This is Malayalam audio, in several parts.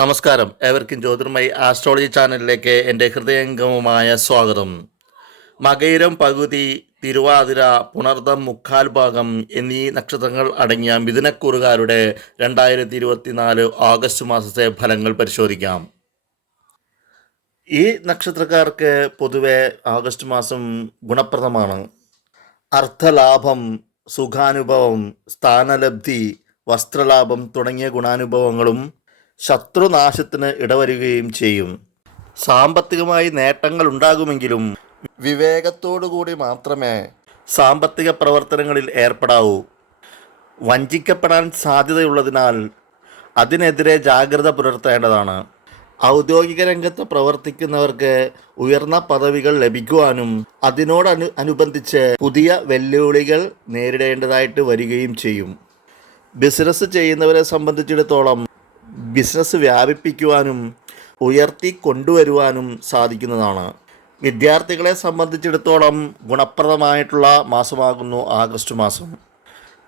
നമസ്കാരം. ഏവർക്കും ജ്യോതിർമയി ആസ്ട്രോളജി ചാനലിലേക്ക് എന്റെ ഹൃദയംഗമമായ സ്വാഗതം. മകയിരം പകുതി തിരുവാതിര പുണർദം മുക്കാൽ ഭാഗം എന്നീ നക്ഷത്രങ്ങൾ അടങ്ങിയ മിഥുനക്കൂറുകാരുടെ രണ്ടായിരത്തി ഇരുപത്തിനാല് ഓഗസ്റ്റ് മാസത്തെ ഫലങ്ങൾ പരിശോധിക്കാം. ഈ നക്ഷത്രക്കാർക്ക് പൊതുവെ ഓഗസ്റ്റ് മാസം ഗുണപ്രദമാണ്. അർത്ഥലാഭം സുഖാനുഭവം സ്ഥാനലബ്ധി വസ്ത്രലാഭം തുടങ്ങിയ ഗുണാനുഭവങ്ങളും ശത്രുനാശത്തിന് ഇടവരുകയും ചെയ്യും. സാമ്പത്തികമായി നേട്ടങ്ങൾ ഉണ്ടാകുമെങ്കിലും വിവേകത്തോടുകൂടി മാത്രമേ സാമ്പത്തിക പ്രവർത്തനങ്ങളിൽ ഏർപ്പെടാവൂ. വഞ്ചിക്കപ്പെടാൻ സാധ്യതയുള്ളതിനാൽ അതിനെതിരെ ജാഗ്രത പുലർത്തേണ്ടതാണ്. ഔദ്യോഗിക രംഗത്ത് പ്രവർത്തിക്കുന്നവർക്ക് ഉയർന്ന പദവികൾ ലഭിക്കുവാനും അതിനോടനു അനുബന്ധിച്ച് പുതിയ വെല്ലുവിളികൾ നേരിടേണ്ടതായിട്ട് വരികയും ചെയ്യും. ബിസിനസ് ചെയ്യുന്നവരെ സംബന്ധിച്ചിടത്തോളം ബിസിനസ് വ്യാപിപ്പിക്കുവാനും ഉയർത്തി കൊണ്ടുവരുവാനും സാധിക്കുന്നതാണ്. വിദ്യാർത്ഥികളെ സംബന്ധിച്ചിടത്തോളം ഗുണപ്രദമായിട്ടുള്ള മാസമാകുന്നു ആഗസ്റ്റ് മാസം.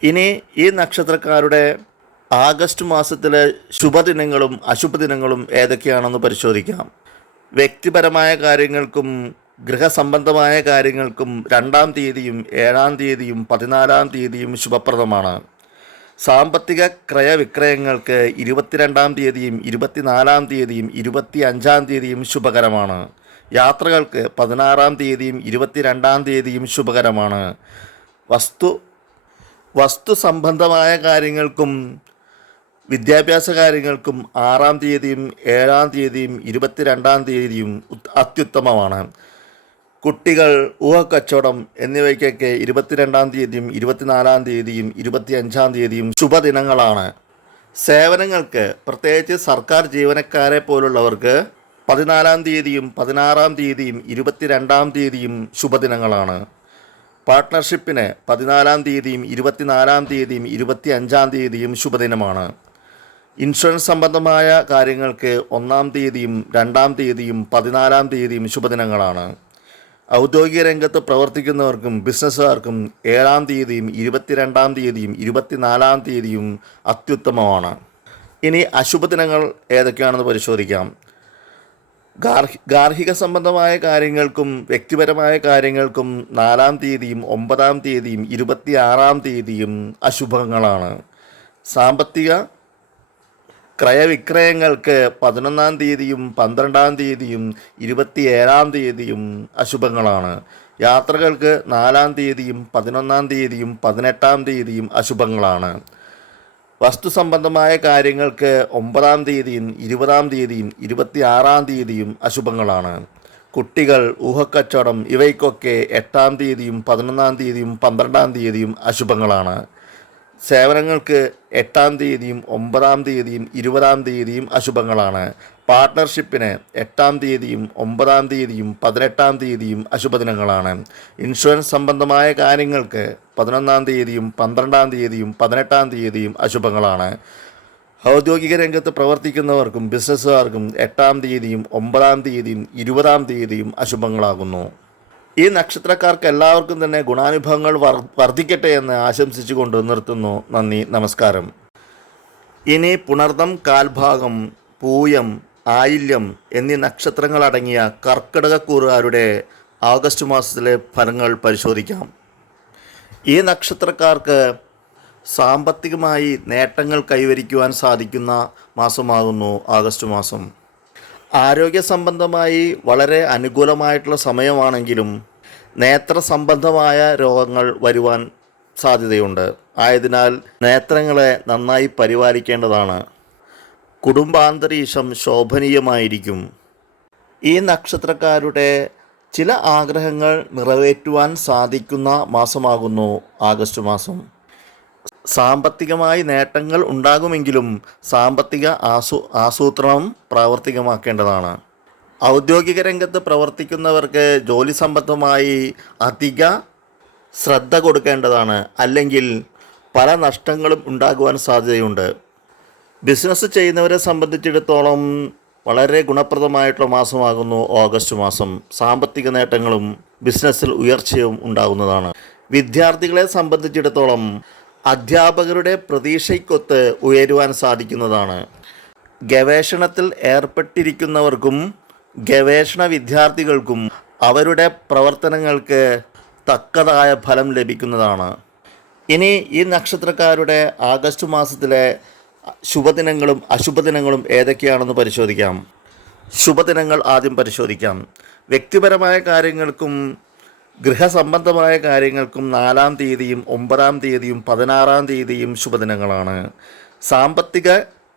ഇനി ഈ നക്ഷത്രക്കാരുടെ ആഗസ്റ്റ് മാസത്തിലെ ശുഭദിനങ്ങളും അശുഭദിനങ്ങളും ഏതൊക്കെയാണെന്ന് പരിശോധിക്കാം. വ്യക്തിപരമായ കാര്യങ്ങൾക്കും ഗൃഹസംബന്ധമായ കാര്യങ്ങൾക്കും രണ്ടാം തീയതിയും ഏഴാം തീയതിയും പതിനാലാം തീയതിയും ശുഭപ്രദമാണ്. സാമ്പത്തിക ക്രയവിക്രയങ്ങൾക്ക് ഇരുപത്തിരണ്ടാം തീയതിയും ഇരുപത്തിനാലാം തീയതിയും ഇരുപത്തി അഞ്ചാം തീയതിയും ശുഭകരമാണ്. യാത്രകൾക്ക് പതിനാറാം തീയതിയും ഇരുപത്തിരണ്ടാം തീയതിയും ശുഭകരമാണ്. വസ്തു വസ്തു സംബന്ധമായ കാര്യങ്ങൾക്കും വിദ്യാഭ്യാസ കാര്യങ്ങൾക്കും ആറാം തീയതിയും ഏഴാം തീയതിയും ഇരുപത്തിരണ്ടാം തീയതിയും അത്യുത്തമമാണ്. കുട്ടികൾ ഊഹക്കച്ചവടം എന്നിവയ്ക്കൊക്കെ ഇരുപത്തിരണ്ടാം തീയതിയും ഇരുപത്തിനാലാം തീയതിയും ഇരുപത്തിയഞ്ചാം തീയതിയും ശുഭദിനങ്ങളാണ്. സേവനങ്ങൾക്ക് പ്രത്യേകിച്ച് സർക്കാർ ജീവനക്കാരെ പോലുള്ളവർക്ക് പതിനാലാം തീയതിയും പതിനാറാം തീയതിയും ഇരുപത്തിരണ്ടാം തീയതിയും ശുഭദിനങ്ങളാണ്. പാർട്ട്ണർഷിപ്പിന് പതിനാലാം തീയതിയും ഇരുപത്തിനാലാം തീയതിയും ഇരുപത്തി അഞ്ചാം തീയതിയും ശുഭദിനമാണ്. ഇൻഷുറൻസ് സംബന്ധമായ കാര്യങ്ങൾക്ക് ഒന്നാം തീയതിയും രണ്ടാം തീയതിയും പതിനാലാം തീയതിയും ശുഭദിനങ്ങളാണ്. ഔദ്യോഗിക രംഗത്ത് പ്രവർത്തിക്കുന്നവർക്കും ബിസിനസ്സുകാർക്കും ഏഴാം തീയതിയും ഇരുപത്തിരണ്ടാം തീയതിയും ഇരുപത്തിനാലാം തീയതിയും അത്യുത്തമമാണ്. ഇനി അശുഭദിനങ്ങൾ ഏതൊക്കെയാണെന്ന് പരിശോധിക്കാം. ഗാർഹി ഗാർഹിക സംബന്ധമായ കാര്യങ്ങൾക്കും വ്യക്തിപരമായ കാര്യങ്ങൾക്കും നാലാം തീയതിയും ഒമ്പതാം തീയതിയും ഇരുപത്തിയാറാം തീയതിയും അശുഭങ്ങളാണ്. സാമ്പത്തിക ക്രയവിക്രയങ്ങൾക്ക് പതിനൊന്നാം തീയതിയും പന്ത്രണ്ടാം തീയതിയും ഇരുപത്തിയേഴാം തീയതിയും അശുഭങ്ങളാണ്. യാത്രകൾക്ക് നാലാം തീയതിയും പതിനൊന്നാം തീയതിയും പതിനെട്ടാം തീയതിയും അശുഭങ്ങളാണ്. വസ്തു സംബന്ധമായ കാര്യങ്ങൾക്ക് ഒമ്പതാം തീയതിയും ഇരുപതാം തീയതിയും ഇരുപത്തിയാറാം തീയതിയും അശുഭങ്ങളാണ്. കുട്ടികൾ ഊഹക്കച്ചവടം ഇവയ്ക്കൊക്കെ എട്ടാം തീയതിയും പതിനൊന്നാം തീയതിയും പന്ത്രണ്ടാം തീയതിയും അശുഭങ്ങളാണ്. സേവനങ്ങൾക്ക് എട്ടാം തീയതിയും ഒമ്പതാം തീയതിയും ഇരുപതാം തീയതിയും അശുഭങ്ങളാണ്. പാർട്ട്ണർഷിപ്പിന് എട്ടാം തീയതിയും ഒമ്പതാം തീയതിയും പതിനെട്ടാം തീയതിയും അശുഭദിനങ്ങളാണ്. ഇൻഷുറൻസ് സംബന്ധമായ കാര്യങ്ങൾക്ക് പതിനൊന്നാം തീയതിയും പന്ത്രണ്ടാം തീയതിയും പതിനെട്ടാം തീയതിയും അശുഭങ്ങളാണ്. ഔദ്യോഗിക രംഗത്ത് പ്രവർത്തിക്കുന്നവർക്കും ബിസിനസ്സുകാർക്കും എട്ടാം തീയതിയും ഒമ്പതാം തീയതിയും ഇരുപതാം തീയതിയും അശുഭങ്ങളാകുന്നു. ഈ നക്ഷത്രക്കാർക്ക് എല്ലാവർക്കും തന്നെ ഗുണാനുഭവങ്ങൾ വർ വർദ്ധിക്കട്ടെ എന്ന് ആശംസിച്ചുകൊണ്ട് നിർത്തുന്നു. നന്ദി നമസ്കാരം. ഇനി പുണർദം കാൽഭാഗം പൂയം ആയില്യം എന്നീ നക്ഷത്രങ്ങളടങ്ങിയ കർക്കിടകക്കൂറുകാരുടെ ആഗസ്റ്റ് മാസത്തിലെ ഫലങ്ങൾ പരിശോധിക്കാം. ഈ നക്ഷത്രക്കാർക്ക് സാമ്പത്തികമായി നേട്ടങ്ങൾ കൈവരിക്കുവാൻ സാധിക്കുന്ന മാസമാകുന്നു ആഗസ്റ്റ് മാസം. ആരോഗ്യ സംബന്ധമായി വളരെ അനുകൂലമായിട്ടുള്ള സമയമാണെങ്കിലും നേത്ര സംബന്ധമായ രോഗങ്ങൾ വരുവാൻ സാധ്യതയുണ്ട്. ആയതിനാൽ നേത്രങ്ങളെ നന്നായി പരിപാലിക്കേണ്ടതാണ്. കുടുംബാന്തരീക്ഷം ശോഭനീയമായിരിക്കും. ഈ നക്ഷത്രക്കാരുടെ ചില ആഗ്രഹങ്ങൾ നിറവേറ്റുവാൻ സാധിക്കുന്ന മാസമാകുന്നു ആഗസ്റ്റ് മാസം. സാമ്പത്തികമായി നേട്ടങ്ങൾ ഉണ്ടാകുമെങ്കിലും സാമ്പത്തിക ആസൂ ആസൂത്രണം പ്രാവർത്തികമാക്കേണ്ടതാണ്. ഔദ്യോഗിക രംഗത്ത് പ്രവർത്തിക്കുന്നവർക്ക് ജോലി സംബന്ധമായി അധിക ശ്രദ്ധ കൊടുക്കേണ്ടതാണ് അല്ലെങ്കിൽ പല നഷ്ടങ്ങളും ഉണ്ടാകുവാൻ സാധ്യതയുണ്ട്. ബിസിനസ് ചെയ്യുന്നവരെ സംബന്ധിച്ചിടത്തോളം വളരെ ഗുണപ്രദമായിട്ടുള്ള മാസമാകുന്നു ഓഗസ്റ്റ് മാസം. സാമ്പത്തിക നേട്ടങ്ങളും ബിസിനസ്സിൽ ഉയർച്ചയും ഉണ്ടാകുന്നതാണ്. വിദ്യാർത്ഥികളെ സംബന്ധിച്ചിടത്തോളം അധ്യാപകരുടെ പ്രതീക്ഷയ്ക്കൊത്ത് ഉയരുവാൻ സാധിക്കുന്നതാണ്. ഗവേഷണത്തിൽ ഏർപ്പെട്ടിരിക്കുന്നവർക്കും ഗവേഷണ വിദ്യാർത്ഥികൾക്കും അവരുടെ പ്രവർത്തനങ്ങൾക്ക് തക്കതായ ഫലം ലഭിക്കുന്നതാണ്. ഇനി ഈ നക്ഷത്രക്കാരുടെ ആഗസ്റ്റ് മാസത്തിലെ ശുഭദിനങ്ങളും അശുഭദിനങ്ങളും ഏതൊക്കെയാണെന്ന് പരിശോധിക്കാം. ശുഭദിനങ്ങൾ ആദ്യം പരിശോധിക്കാം. വ്യക്തിപരമായ കാര്യങ്ങൾക്കും ഗൃഹസംബന്ധമായ കാര്യങ്ങൾക്കും നാലാം തീയതിയും ഒമ്പതാം തീയതിയും പതിനാറാം തീയതിയും ശുഭദിനങ്ങളാണ്. സാമ്പത്തിക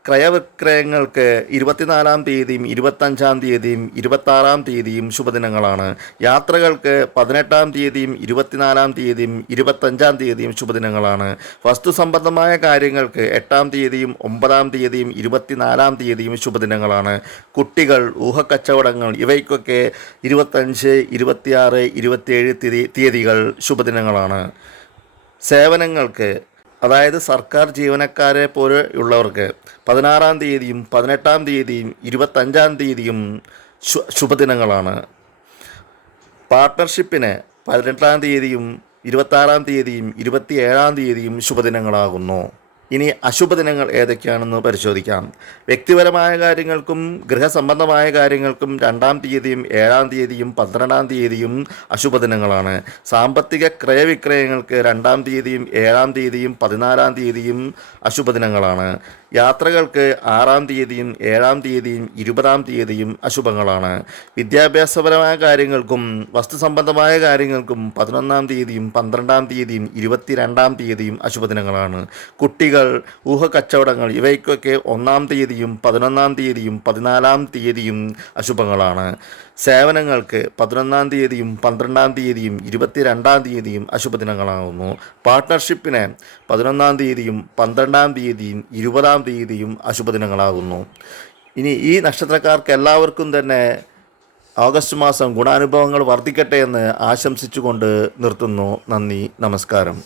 ക്രയവിക്രയങ്ങൾക്ക് ഇരുപത്തിനാലാം തീയതിയും ഇരുപത്തഞ്ചാം തീയതിയും ഇരുപത്താറാം തീയതിയും ശുഭദിനങ്ങളാണ്. യാത്രകൾക്ക് പതിനെട്ടാം തീയതിയും ഇരുപത്തിനാലാം തീയതിയും ഇരുപത്തഞ്ചാം തീയതിയും ശുഭദിനങ്ങളാണ്. വസ്തു സംബന്ധമായ കാര്യങ്ങൾക്ക് എട്ടാം തീയതിയും ഒമ്പതാം തീയതിയും ഇരുപത്തിനാലാം തീയതിയും ശുഭദിനങ്ങളാണ്. കുട്ടികൾ ഊഹക്കച്ചവടങ്ങൾ ഇവയ്ക്കൊക്കെ ഇരുപത്തഞ്ച് ഇരുപത്തിയാറ് ഇരുപത്തിയേഴ് തീയതി തീയതികൾ ശുഭദിനങ്ങളാണ്. സേവനങ്ങൾക്ക് അതായത് സർക്കാർ ജീവനക്കാരെ പോലെ ഉള്ളവർക്ക് പതിനാറാം തീയതിയും പതിനെട്ടാം തീയതിയും ഇരുപത്തഞ്ചാം തീയതിയും ശുഭദിനങ്ങളാണ്. പാർട്ട്ണർഷിപ്പിന് പതിനെട്ടാം തീയതിയും ഇരുപത്താറാം തീയതിയും ഇരുപത്തിയേഴാം തീയതിയും ശുഭദിനങ്ങളാകുന്നു. ഇനി അശുഭദിനങ്ങൾ ഏതൊക്കെയാണെന്ന് പരിശോധിക്കാം. വ്യക്തിപരമായ കാര്യങ്ങൾക്കും ഗൃഹസംബന്ധമായ കാര്യങ്ങൾക്കും രണ്ടാം തീയതിയും ഏഴാം തീയതിയും പന്ത്രണ്ടാം തീയതിയും അശുഭദിനങ്ങളാണ്. സാമ്പത്തിക ക്രയവിക്രയങ്ങൾക്ക് രണ്ടാം തീയതിയും ഏഴാം തീയതിയും പതിനാലാം തീയതിയും അശുഭദിനങ്ങളാണ്. യാത്രകൾക്ക് ആറാം തീയതിയും ഏഴാം തീയതിയും ഇരുപതാം തീയതിയും അശുഭങ്ങളാണ്. വിദ്യാഭ്യാസപരമായ കാര്യങ്ങൾക്കും വസ്തു സംബന്ധമായ കാര്യങ്ങൾക്കും പതിനൊന്നാം തീയതിയും പന്ത്രണ്ടാം തീയതിയും ഇരുപത്തിരണ്ടാം തീയതിയും അശുഭദിനങ്ങളാണ്. കുട്ടികൾ ഊഹക്കച്ചവടങ്ങൾ ഇവയ്ക്കൊക്കെ ഒന്നാം തീയതിയും പതിനൊന്നാം തീയതിയും പതിനാലാം തീയതിയും അശുഭങ്ങളാണ്. സേവനങ്ങൾക്ക് പതിനൊന്നാം തീയതിയും പന്ത്രണ്ടാം തീയതിയും ഇരുപത്തിരണ്ടാം തീയതിയും അശുഭദിനങ്ങളാകുന്നു പാർട്ട്ണർഷിപ്പിന് പതിനൊന്നാം തീയതിയും പന്ത്രണ്ടാം തീയതിയും ഇരുപതാം തീയതിയും അശുഭദിനങ്ങളാകുന്നു ഇനി ഈ നക്ഷത്രക്കാർക്ക് എല്ലാവർക്കും തന്നെ ഓഗസ്റ്റ് മാസം ഗുണാനുഭവങ്ങൾ വർദ്ധിക്കട്ടെ എന്ന് ആശംസിച്ചുകൊണ്ട് നിർത്തുന്നു. നന്ദി നമസ്കാരം.